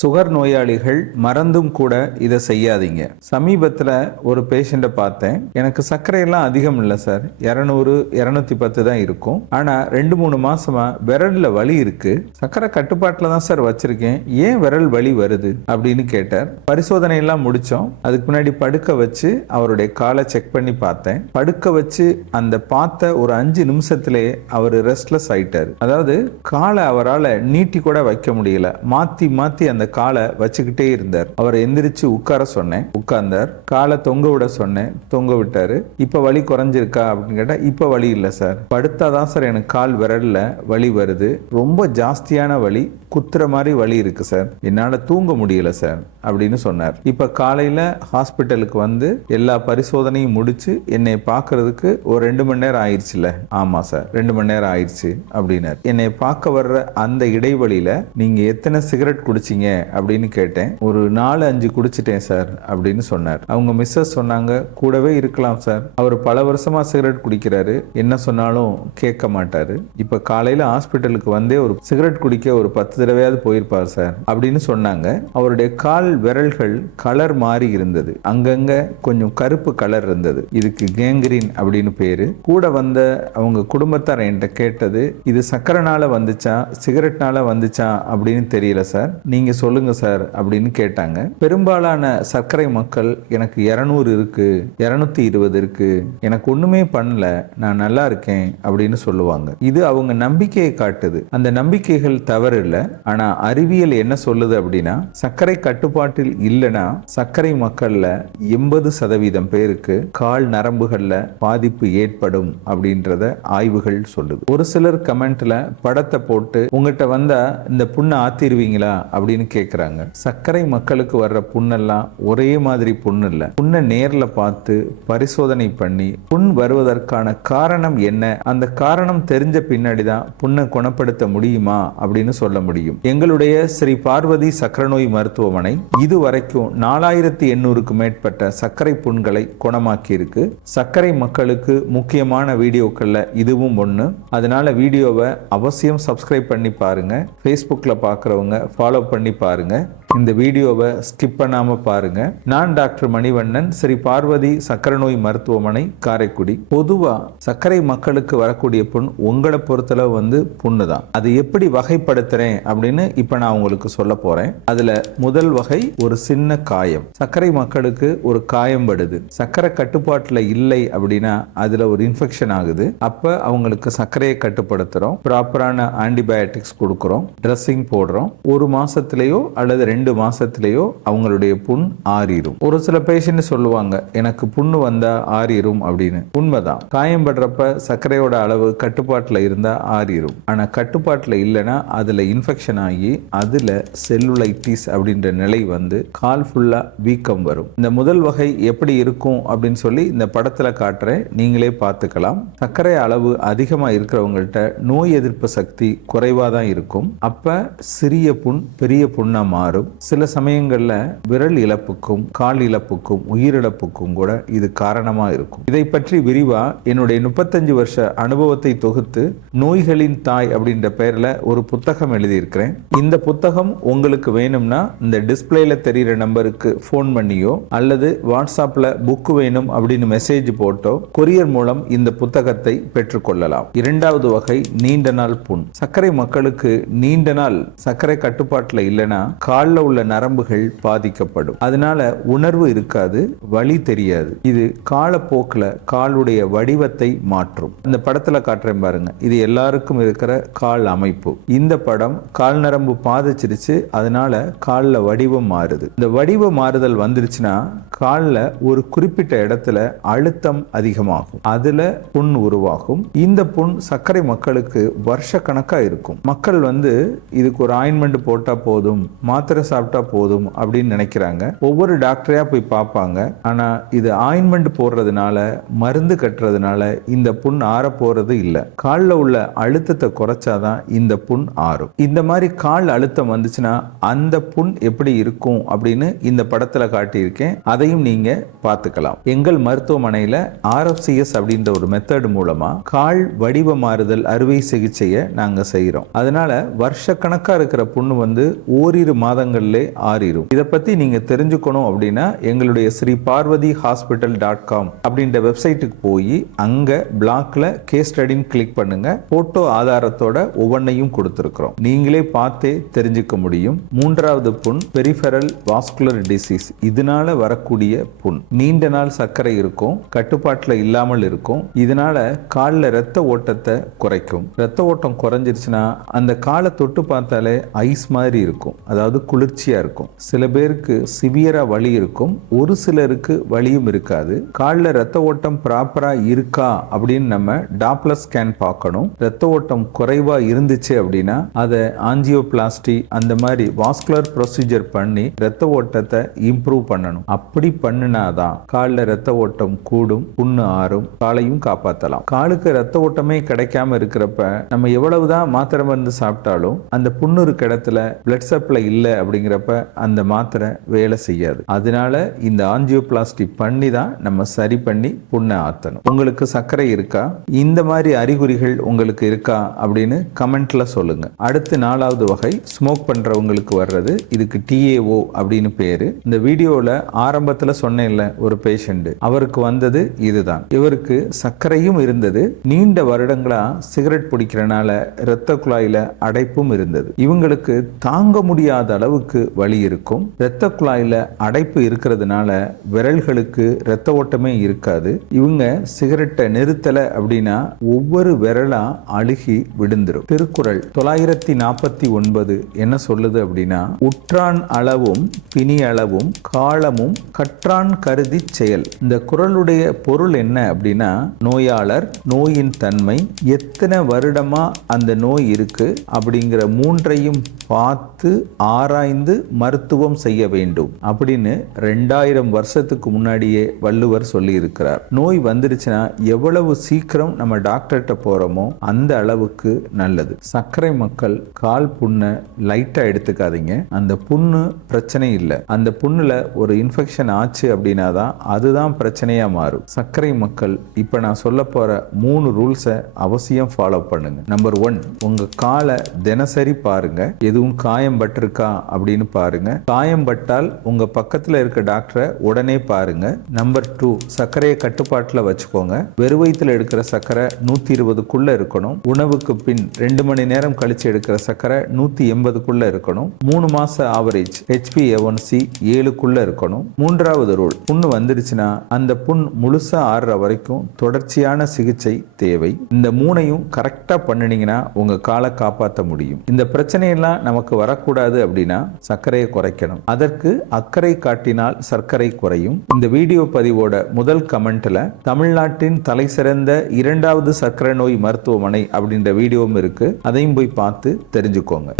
Sugar நோயாளிகள் மறந்தும் கூட இதை செய்யாதீங்க. சமீபத்தில் ஒரு பேஷண்ட்டை பார்த்தேன். எனக்கு சர்க்கரையெல்லாம் அதிகம் இல்லை சார், 200 210 தான் இருக்கும். ஆனால் 2-3 மாசமா விரல்ல வலி இருக்கு. சர்க்கரை கட்டுப்பாட்டில் தான் சார் வச்சிருக்கேன், ஏன் விரல் வலி வருது அப்படின்னு கேட்டார். பரிசோதனை எல்லாம் முடிச்சோம். அதுக்கு முன்னாடி படுக்க வச்சு அவருடைய காலை செக் பண்ணி பார்த்தேன். படுக்க வச்சு அந்த பார்த்த ஒரு 5 நிமிஷத்திலேயே அவர் ரெஸ்ட்லெஸ் ஆயிட்டாரு. அதாவது காலை அவரால் நீட்டி கூட வைக்க முடியல, மாத்தி மாத்தி அந்த காலை வச்சுக்கிட்டே இருந்தார். அவரை எந்திரிச்சு உட்கார சொன்னேன், உட்கார்ந்தார். காலை தொங்க விட சொன்னேன், தொங்க விட்டாரு. இப்ப வலி குறைஞ்சிருக்கா அப்படின்னு கேட்டா இப்ப வலி இல்லை சார், படுத்தாதான் சார் எனக்கு கால் விரல்ல வலி வருது, ரொம்ப ஜாஸ்தியான வலி, குத்துற மாதிரி வலி இருக்கு சார், என்னால தூங்க முடியல சார் அப்படின்னு சொன்னார். இப்ப காலையில ஹாஸ்பிட்டலுக்கு வந்து எல்லா பரிசோதனையும் முடிச்சு என்னை பார்க்கறதுக்கு ஒரு 2 மணி நேரம் ஆயிடுச்சுல. ஆமா சார், 2 மணி நேரம் ஆயிடுச்சு அப்படின்னார். என்னை பார்க்க வர்ற அந்த இடைவெளியில நீங்க எத்தனை சிகரெட் குடிச்சீங்க அப்படின்னு கேட்டேன். ஒரு 4-5 குடிச்சிட்டேன் சார் அப்படின்னு சொன்னார். அவங்க மிஸ்ஸஸ் சொன்னாங்க, கூடவே இருக்கலாம் சார், அவர் பல வருஷமா சிகரெட் குடிக்கிறாரு, என்ன சொன்னாலும் கேட்க மாட்டாரு. இப்ப காலையில ஹாஸ்பிட்டலுக்கு வந்தே ஒரு சிகரெட் குடிக்க ஒரு 10 தடவையாவது போயிருப்பார் சார் அப்படின்னு சொன்னாங்க. அவருடைய கால் விரல்கள் கலர் மாறி இருந்தது, அங்கங்க கொஞ்சம் கருப்பு கலர் இருந்தது. இதுக்கு கேங்கிரீன் அப்படின்னு பேரு. கூட வந்த அவங்க குடும்பத்தார் என்கிட்ட கேட்டது, இது சக்கரனால வந்துச்சா சிகரெட்னால வந்துச்சா அப்படின்னு தெரியல சார், நீங்க சொல்லுங்க சார் அப்படின்னு கேட்டாங்க. பெரும்பாலான சர்க்கரை மக்கள் எனக்கு 200 இருக்கு, 220 இருக்கு, எனக்கு ஒண்ணுமே பண்ணல, நான் நல்லா இருக்கேன் அப்படின்னு சொல்லுவாங்க. இது அவங்க நம்பிக்கையை காட்டுது. அந்த நம்பிக்கைகள் தவறு இல்லை. ஆனா அறிவியல் என்ன சொல்லுது அப்படின்னா, சர்க்கரை கட்டுப்பாட்டில் இல்லைன்னா சர்க்கரை மக்கள்ல 80% பேருக்கு கால் நரம்புகள்ல பாதிப்பு ஏற்படும் அப்படின்றத ஆய்வுகள் சொல்லுது. ஒரு சிலர் கமெண்ட்ல படத்தை போட்டு உங்ககிட்ட வந்தா இந்த புண்ணை ஆத்திருவீங்களா அப்படின்னு கேட்கிறாங்க. சர்க்கரை மக்களுக்கு வர்ற புண்ணெல்லாம் ஒரே மாதிரி புண்ணு இல்லை. புண்ணை நேர்ல பார்த்து பரிசோதனை பண்ணி புண் வருவதற்கான காரணம் என்ன, அந்த காரணம் தெரிஞ்ச பின்னாடிதான் புண்ணை குணப்படுத்த முடியுமா அப்படின்னு சொல்ல முடியும். எங்களுடைய ஸ்ரீ பார்வதி சக்கரை நோய் மருத்துவமனை இதுவரைக்கும் 4800க்கு மேற்பட்ட சர்க்கரை புண்களை குணமாக்கி இருக்கு. சர்க்கரை மக்களுக்கு முக்கியமான வீடியோக்கள்ல இதுவும் ஒண்ணு. அதனால வீடியோவை அவசியம் சப்ஸ்கிரைப் பண்ணி பாருங்க. Facebookல பார்க்குறவங்க ஃபாலோ பண்ணி பாருங்க. இந்த வீடியோவை ஸ்கிப் பண்ணாம பாருங்க. நான் டாக்டர் மணிவண்ணன், ஸ்ரீ பார்வதி சக்கரை நோய் மருத்துவமனை, காரைக்குடி. பொதுவா சர்க்கரை மக்களுக்கு வரக்கூடிய புண் உங்களை பொறுத்தளவு வந்து புண்ணு தான். அது எப்படி வகைப்படுத்துறேன் அப்படின்னு இப்ப நான் உங்களுக்கு சொல்ல போறேன். அதுல முதல் வகை ஒரு சின்ன காயம். சர்க்கரை மக்களுக்கு ஒரு காயம் படுது, சர்க்கரை கட்டுப்பாட்டுல இல்லை அப்படின்னா அதுல ஒரு இன்ஃபெக்ஷன் ஆகுது. அப்ப அவங்களுக்கு சர்க்கரையை கட்டுப்படுத்துறோம், ப்ராப்பரான ஆன்டிபயோட்டிக்ஸ் கொடுக்குறோம், ட்ரெஸ்ஸிங் போடுறோம். 1 மாசத்திலேயோ அல்லது 2 மாசத்திலேயோ அவங்களுடைய புண் ஆறிடும். ஒரு சில பேஷண்ட் சொல்லுவாங்க, எனக்கு புண்ணு வந்தா ஆறிடும் அப்படின்னு. உண்மைதான், காயம் படுறப்ப சர்க்கரையோட அளவு கட்டுப்பாட்டுல இருந்தா ஆறிடும். ஆனா கட்டுப்பாட்டுல இல்லைன்னா அதுல இன்ஃபெக்ஷன் ஆகி அதுல செல்லுலைட்டிஸ் அப்படின்ற நிலை வந்து கால் ஃபுல்லா வீக்கம் வரும். இந்த முதல் வகை எப்படி இருக்கும் அப்படின்னு சொல்லி இந்த படத்துல காட்டுறேன், நீங்களே பார்த்துக்கலாம். சர்க்கரை அளவு அதிகமா இருக்கிறவங்கள்ட்ட நோய் எதிர்ப்பு சக்தி குறைவா தான் இருக்கும். அப்ப சிறிய புண் பெரிய புண்ணா மாறும். சில சமயங்கள்ல விரல் இழப்புக்கும் கால் இழப்புக்கும் உயிரிழப்புக்கும் கூட இது காரணமா இருக்கும். இதை பற்றி விரிவா என்னுடைய 35 வருஷ அனுபவத்தை தொகுத்து நோய்களின் தாய் அப்படின்ற பெயர்ல ஒரு புத்தகம் எழுதியிருக்கிறேன். இந்த புத்தகம் உங்களுக்கு வேணும்னா இந்த டிஸ்பிளேல தெரிகிற நம்பருக்கு போன் பண்ணியோ அல்லது வாட்ஸ்அப்ல புக் வேணும் அப்படின்னு மெசேஜ் போட்டோ கொரியர் மூலம் இந்த புத்தகத்தை பெற்றுக்கொள்ளலாம். இரண்டாவது வகை நீண்ட நாள் புண். சர்க்கரை மக்களுக்கு நீண்ட நாள் சர்க்கரை கட்டுப்பாட்டுல இல்லைன்னா கால்ல உள்ள நரம்புகள் பாதிக்கப்படும். அதனால உணர்வு இருக்காது, வலி தெரியாது. இது காலப்போக்கில் காலுடைய வடிவத்தை மாற்றும். இந்த படத்துல காட்டுறேன் பாருங்க, இது எல்லாருக்கும் இருக்கிற கால் அமைப்பு. இந்த படம் கால் நரம்பு பாதிச்சிருச்சு, அதனால கால்ல வடிவம் மாறுது. இந்த வடிவ மாறுதல் வந்துருச்சுன்னா கால்ல ஒரு குறிப்பிட்ட இடத்துல அழுத்தம் அதிகமாகும், அதுல புண் உருவாகும். இந்த புண் சர்க்கரை மக்களுக்கு வருஷ கணக்கா இருக்கும். மக்கள் வந்து இதுக்கு ஒரு ஆயின்மெண்ட் போட்டா போதும், மாத்திரை சாப்பிட்டா போதும் அப்படின்னு நினைக்கிறாங்க. ஒவ்வொரு டாக்டரையா போய் பார்ப்பாங்க. ஆனா இது ஆயின்மெண்ட் போடுறதுனால மருந்து கட்டுறதுனால இந்த புண் ஆற போறது இல்லை. காலில் உள்ள அழுத்தத்தை குறைச்சாதான் இந்த புண் ஆறும். இந்த மாதிரி கால் அழுத்தம் வந்துச்சுன்னா அந்த புண் எப்படி இருக்கும் அப்படின்னு இந்த படத்துல காட்டியிருக்கேன், அதையும் நீங்க பார்த்துக்கலாம். எங்கள் மருத்துவமனையில RFCS அப்படின்ற ஒரு மெத்தட் மூலமா கால் வடிவ மாறுதல் அறுவை சிகிச்சையை நாங்க செய்யறோம். அதனால வருஷ கணக்கா இருக்கிற புண்ணு வந்து ஓரிரு மாதங்களிலே ஆறிடும். இதை பத்தி நீங்க தெரிஞ்சுக்கணும் அப்படின்னா எங்களுடைய ஸ்ரீ பார்வதி ஹாஸ்பிட்டல்.com அப்படின்ற வெப்சைட்டுக்கு போய் அங்க பிளாக்ல கேஸ் ஸ்டடின்னு கிளிக் பண்ணுங்க. போட்டோ ஆதாரத்தோட ஒவ்வொன்றையும் கொடுத்திருக்கிறோம். நீங்களே பார்த்தே தெரிஞ்சுக்க முடியும். மூன்றாவது புண் பெரிஃபெரல் வாஸ்குலர் டிசீஸ். இதனால வரக்கூடிய புண். நீண்ட நாள் சர்க்கரை இருக்கும், கட்டுப்பாட்டில் இல்லாமல் இருக்கும். இதனால காலில் ரத்த ஓட்டத்தை குறைக்கும். ரத்த ஓட்டம் குறைஞ்சிருச்சுன்னா அந்த காலை தொட்டு பார்த்தாலே ஐஸ் மாதிரி இருக்கும், அதாவது குளிர்ச்சியா இருக்கும். சில பேருக்கு சிவியரா வலி இருக்கும், ஒரு சிலருக்கு வலியும் இருக்காது. காலில் ரத்த ஓட்டம் ப்ராப்பரா இருக்கா அப்படின்னு நம்ம டாப்லர் ஸ்கேன் பார்க்கணும். ரத்த ஓட்டம் குறைவா இருந்துச்சு அப்படின்னா அதை ஆஞ்சியோபிளாஸ்டி அந்த மாதிரி வாஸ்குலர் ப்ரொசீஜர் பண்ணி ரத்த ஓட்டத்தை இம்ப்ரூவ் பண்ணணும். அப்படி பண்ணினாதான் காலில் ரத்த ஓட்டம் கூடும், புண்ணு ஆறும், காலையும் காப்பாற்றலாம். காலுக்கு ரத்த ஓட்டமே கிடைக்காம இருக்கிறப்ப நம்ம எவ்வளவுதான் மாத்திரை மருந்து சாப்பிட்டாலும் அந்த புண்ணு இருக்க இடத்துல பிளட் சப்ளை இல்லை அப்படிங்கிறப்ப அந்த மாத்திரை வேலை செய்யாது. அதனால இந்த ஆஞ்சியோபிளாஸ்டி பண்ணி தான் நம்ம சரி பண்ணி புண்ணை ஆத்தணும். உங்களுக்கு சர்க்கரை இருக்கா, இந்த மாதிரி அறிகுறிகள் உங்களுக்கு இருக்கா அப்படின்னு கமெண்ட்ல சொல்லுங்க. அடுத்து 4வது வகை ஸ்மோக் பண்றவங்களுக்கு வர்றது. இதுக்கு TAO அப்படின்னு பேரு. இந்த வீடியோல ஆரம்பத்துல சொன்னேன்ல ஒரு பேஷண்ட், அவருக்கு வந்தது இதுதான். இவருக்கு சர்க்கரையும் இருந்தது, நீண்ட வருடங்களா சிகரெட் பிடிக்கிறனால இரத்த குழாயில அடைப்பும் இருந்தது. இவங்களுக்கு தாங்க முடியாத அளவுக்கு வலி இருக்கும். இரத்த குழாயில அடைப்பு இருக்கிறதுனால விரல்களுக்கு இரத்த ஓட்டமே இருக்காது. இவங்க சிகரெட்டை நிறுத்தல அப்படின்னா ஒவ்வொரு விரலா அழுகி விழுந்துரும். திருக்குறள் 949 என்ன சொல்லுது அப்படின்னா, உற்றான் அளவும் பிணி அளவும் காலமும் கற்றான் கருதி செயல். இந்த குறளுடைய பொருள் என்ன அப்படின்னா, நோயாளர், நோயின் தன்மை, எத்தனை வருடமா அந்த நோய் இருக்கு அப்படிங்கிற மூன்றையும் பார்த்து ஆராய்ந்து மருத்துவம் செய்ய வேண்டும் அப்படின்னு 2000 வருஷத்துக்கு முன்னாடியே வள்ளுவர் சொல்லி இருக்கிறார். நோய் வந்துருச்சுன்னா எவ்வளவு சீக்கிரம் நம்ம டாக்டர்கிட்ட போறோமோ அந்த அளவுக்கு நல்லது. சர்க்கரை மக்கள் கால் புண்ணை லைட்டா எடுத்துக்காதீங்க. அந்த புண்ணு பிரச்சனை இல்லை, அந்த புண்ணுல ஒரு இன்ஃபெக்ஷன் ஆச்சு அப்படின்னா தான் அதுதான் பிரச்சனையா மாறும். சர்க்கரை மக்கள் இப்ப நான் சொல்ல போற 3 ரூல்ஸை அவசியம் ஃபாலோ பண்ணுங்க. நம்பர் 1, உங்க காலை தினசரி பாருங்க. எதுவும் காயம் பட்டிருக்கா அப்படின்னு பாருங்க. காயம் பட்டால் உங்க பக்கத்துல இருக்க டாக்டரை உடனே பாருங்க. நம்பர் 2, சர்க்கரையை கட்டுப்பாட்டுல வச்சுக்கோங்க. வெறுவயித்துல எடுக்கிற சர்க்கரை 120க்குள்ள இருக்கணும். உணவுக்கு பின் 2 மணி நேரம் கழிச்சு எடுக்கிற சர்க்கரை 180க்குள்ள இருக்கணும். 3 மாச ஆவரேஜ் HbA1c 7க்குள்ள இருக்கணும். 3வது ரூல், புண்ணு வந்துருச்சுன்னா அந்த புண் முழுசா ஆறுற வரைக்கும் தொடர்ச்சியான சிகிச்சை தேவை. இந்த 3ஐயும் கரெக்டா பண்ணினீங்கன்னா உங்க காலை காப்பாற்ற முடியும். இந்த பிரச்சனையெல்லாம் நமக்கு வரக்கூடாது அப்படின்னா சர்க்கரையை குறைக்கணும். அதற்கு அக்கறை காட்டினால் சர்க்கரை குறையும். இந்த வீடியோ பதிவோட முதல் கமெண்ட்ல தமிழ்நாட்டின் தலை சிறந்த 2வது சர்க்கரை நோய் மருத்துவமனை அப்படின்ற வீடியோவும் இருக்கு. அதையும் போய் பார்த்து தெரிஞ்சுக்கோங்க.